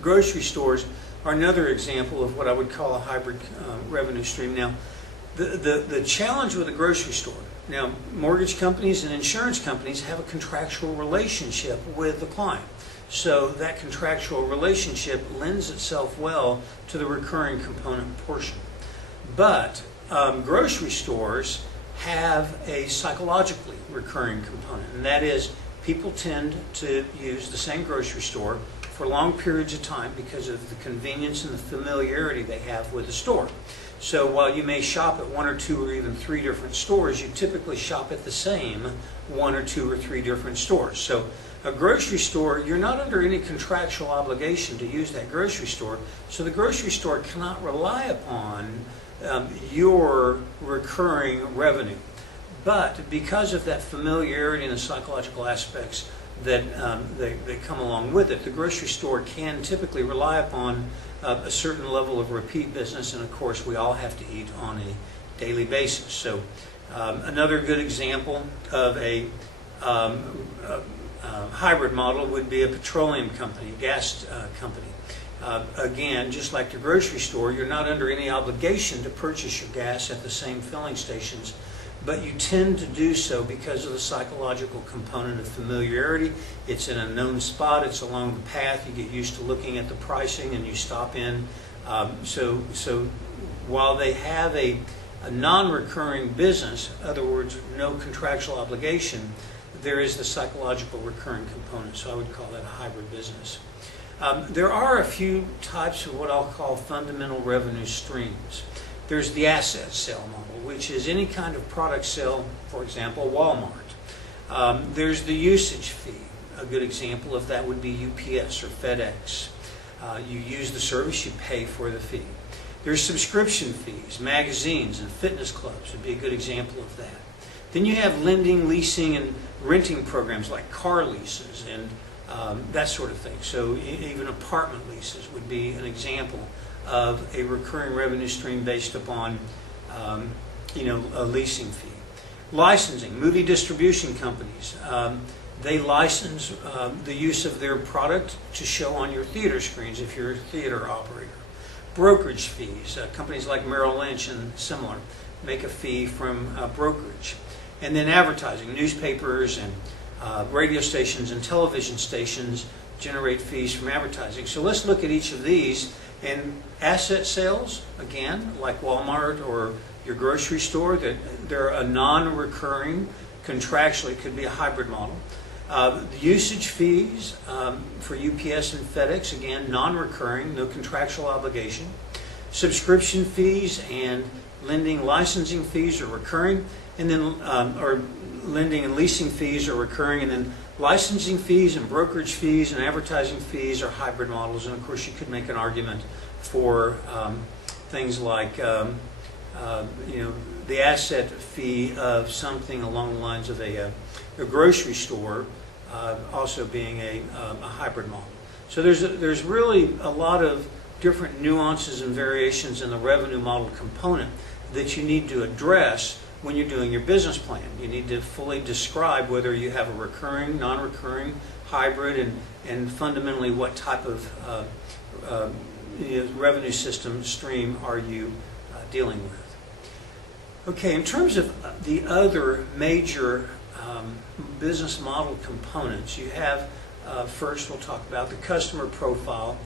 Grocery stores are another example of what I would call a hybrid revenue stream. Now, the challenge with a grocery store, now mortgage companies and insurance companies have a contractual relationship with the client. So that contractual relationship lends itself well to the recurring component portion. But grocery stores have a psychologically recurring component, and that is people tend to use the same grocery store for long periods of time because of the convenience and the familiarity they have with the store. So while you may shop at one or two or even three different stores, you typically shop at the same one or two or three different stores. So a grocery store, you're not under any contractual obligation to use that grocery store, so the grocery store cannot rely upon your recurring revenue. But because of that familiarity and the psychological aspects that come along with it, the grocery store can typically rely upon a certain level of repeat business, and of course we all have to eat on a daily basis. So another good example of a hybrid model would be a petroleum company, gas company. Again, just like the grocery store, you're not under any obligation to purchase your gas at the same filling stations, but you tend to do so because of the psychological component of familiarity. It's in a known spot, it's along the path, you get used to looking at the pricing and you stop in. So while they have a non-recurring business, in other words, no contractual obligation, there is the psychological recurring component, so I would call that a hybrid business. There are a few types of what I'll call fundamental revenue streams. There's the asset sale model, which is any kind of product sale, for example, Walmart. There's the usage fee. A good example of that would be UPS or FedEx. You use the service, you pay for the fee. There's subscription fees. Magazines and fitness clubs would be a good example of that. Then you have lending, leasing, and renting programs like car leases and that sort of thing. So even apartment leases would be an example of a recurring revenue stream based upon a leasing fee. Licensing, movie distribution companies, they license the use of their product to show on your theater screens if you're a theater operator. Brokerage fees, companies like Merrill Lynch and similar make a fee from brokerage. And then advertising, newspapers and radio stations and television stations generate fees from advertising. So let's look at each of these. And asset sales, again, like Walmart or your grocery store, they're a non-recurring, contractually, could be a hybrid model. The usage fees for UPS and FedEx, again, non-recurring, no contractual obligation. Subscription fees and lending licensing fees are recurring, and then or lending and leasing fees are recurring, and then licensing fees and brokerage fees and advertising fees are hybrid models. And of course, you could make an argument for things like the asset fee of something along the lines of a grocery store also being a hybrid model. So there's really a lot of different nuances and variations in the revenue model component that you need to address when you're doing your business plan. You need to fully describe whether you have a recurring, non-recurring, hybrid, and fundamentally what type of revenue system stream are you dealing with. Okay, in terms of the other major business model components, you have, first we'll talk about the customer profile.